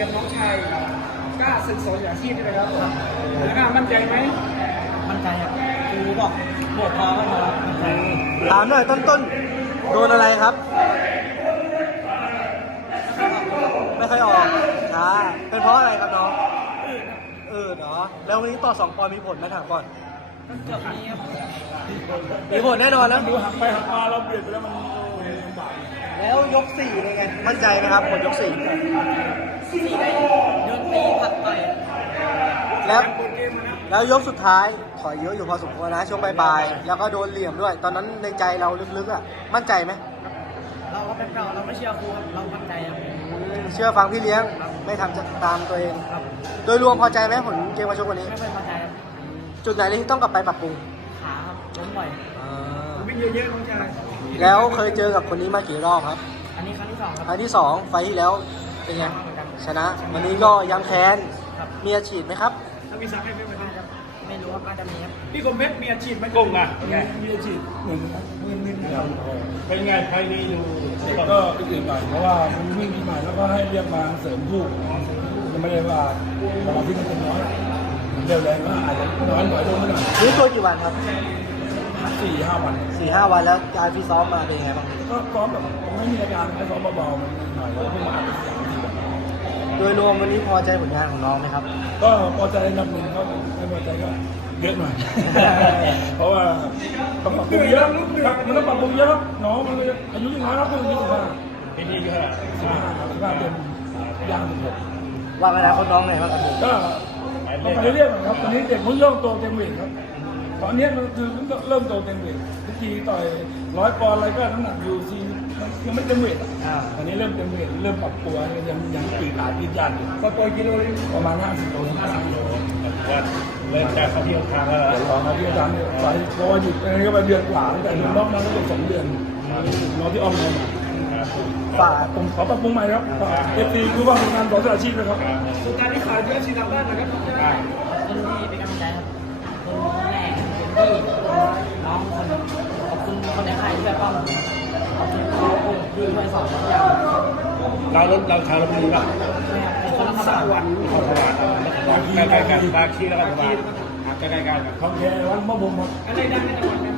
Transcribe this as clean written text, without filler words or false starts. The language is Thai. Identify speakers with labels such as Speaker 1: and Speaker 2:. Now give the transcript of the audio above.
Speaker 1: น้องชายกล้าศึกษาอย่างที่นี่นะครับแล้วก็มั่นใจไหมมั่นใจครับครูบอกบวกพอก็พอมั่นใจ
Speaker 2: ถามหน่อยต้นโดนอะไรครับ ไม่ค่อยออกช้าเป็นเพราะอะไรครับน้องเนาะแล้ววันนี้ต่อ2 ปอนด์มีผลไหมถามก่อน
Speaker 1: เกือบนี้ครับ
Speaker 2: มีผลแน่นอนนะ
Speaker 3: ดูหักไปหักมาเราเปลี่ยนไปแล้วมันลำบาก
Speaker 2: แล้วยก4เป็นไงมั่นใจไหมครับผลยก4
Speaker 1: สี่ได้โดนตีผัดต่อย
Speaker 2: แล้วยกสุดท้ายถอยเยอะอยู่พอสมควรนะช่วงปลายๆแล้วก็โดนเหลี่ยมด้วย ตอนนั้นในใจเราลึกๆอ่ะมั่นใจไหม
Speaker 1: เราก็เป็นเราไม่เชื่อครูครับเรามั่นใจครับ
Speaker 2: เชื่อฟังพี่เลี้ยงไม่ทำตามตัวเอง
Speaker 1: ครับ
Speaker 2: โดยรวมพอใจไหมผลเกมมาชกวันนี้
Speaker 1: ไม่ค่อยมั่นใจครับ
Speaker 2: จุดไหนที่ต้องกลับไปปรับปรุง
Speaker 1: ขาครับล้มบ่อย
Speaker 3: วิ่งเยอะๆน้องชาย
Speaker 2: แล้วเคยเจอกับคนนี้มากี่รอบครับ
Speaker 1: อันนี้ครั้งที่ 2ครับ
Speaker 2: ครั้งที่ 2 ไฟล์ที่แล้วเป็นไงชนะ วันนี้ก็ย้ำแค้น
Speaker 1: ครับ
Speaker 2: มีอาชีพไหมครับ
Speaker 3: ถ้ามีสักให้ไม่
Speaker 1: น่าจะไม่รู้ครับน่าจะมีครับ
Speaker 3: พี่คมเพชรมีอาชีพไหมกงอ่ะมีอาชีพเหมือนมึนๆเป็นไงภายในดูก็อื่นหน่อยเพราะว่ามันวิ่งนิดหน่อยแล้วก็ให้เรียกมาเสริมคู่ยังไม่ได้ว่าเราที่มันเป็นน้อยเร็วแรงก็อาจจะน้อยหน่อยลงไม่หน่อย
Speaker 2: รู้ตัวกี่วันครับ
Speaker 3: 4-5 วัน
Speaker 2: 4-5 วันแล้วการฟิตซ้อมมาเป็นยังไงบ้าง
Speaker 3: ก็ซ้อมแบบไม่มีอาการให้ซ้อมเบาๆมันหน่อยแล้วเพิ่งมา3-4 วัน
Speaker 2: โดยรวมวันนี้พอใจผลงานของน้องไหมครับ
Speaker 3: ก็พอใจระดับหนึ่งก็ไม่พอใจก็เยอะหน่อย เพราะว่าต้องปรับปรุงเยอะครับมันต้องปรับปรุงเยอะครับน้องมันเลยอายุยังน้อยครับเพิ่ง25ปีนี้เยอะ15เต็มย่าง16
Speaker 2: ว่างอนาคตน้องไงบ้างครับผม
Speaker 3: ก็ต้องไปเรื่อยๆครับตอนนี้เด็กเพิ่งเริ่มโตเต็มเวทครับตอนนี้มันคือเริ่มโตเต็มเวทเมื่อกี้ต่อย100 ปอนด์อะไรก็น้ำหนักอยู่ซียังไม่เต็มเวทตอนนี้เริ่มเต็มเวทเริ่มปรับตัวยังปีกหลายปีนยานอยู่ก็ตัวกิโลประมาณ50 โลถึง50 โลว่าเริ่มจากเขาที่ทางแล้วรอมาที่อาจารย์เนี่ยไปเพราะว่าหยุดไปนี่ก็ไปเดือนกว่าแต่รอบนั้นก็เป็น2 เดือนรอที่อ้อมเลยมา
Speaker 2: ฝาก
Speaker 3: ผมขอปรับปรุงใหม่ครับเอฟซีคือว่าทำงานต่อสอาชีพนะครับ
Speaker 1: สุดท้ายที่ขายเยอะชีดำได้านนะครับคนที่เป็นกำลังใจครับคนแม่คนพี่น้องคนขอบคุณคนในค่ายที่แบบป้องขอบคุณครูที่ช่วยสอนทุกอย่าง
Speaker 3: เราชาวลพบุรีป่ะ
Speaker 1: เป็นคนสวรรค์
Speaker 3: เข้าสวรรค์ใกล้ๆกันบางที่แล้วก็สวรรค์ใกล้ๆกันท้องแค่วัดมะบุมครับ
Speaker 1: อะไรดังในจังหวัด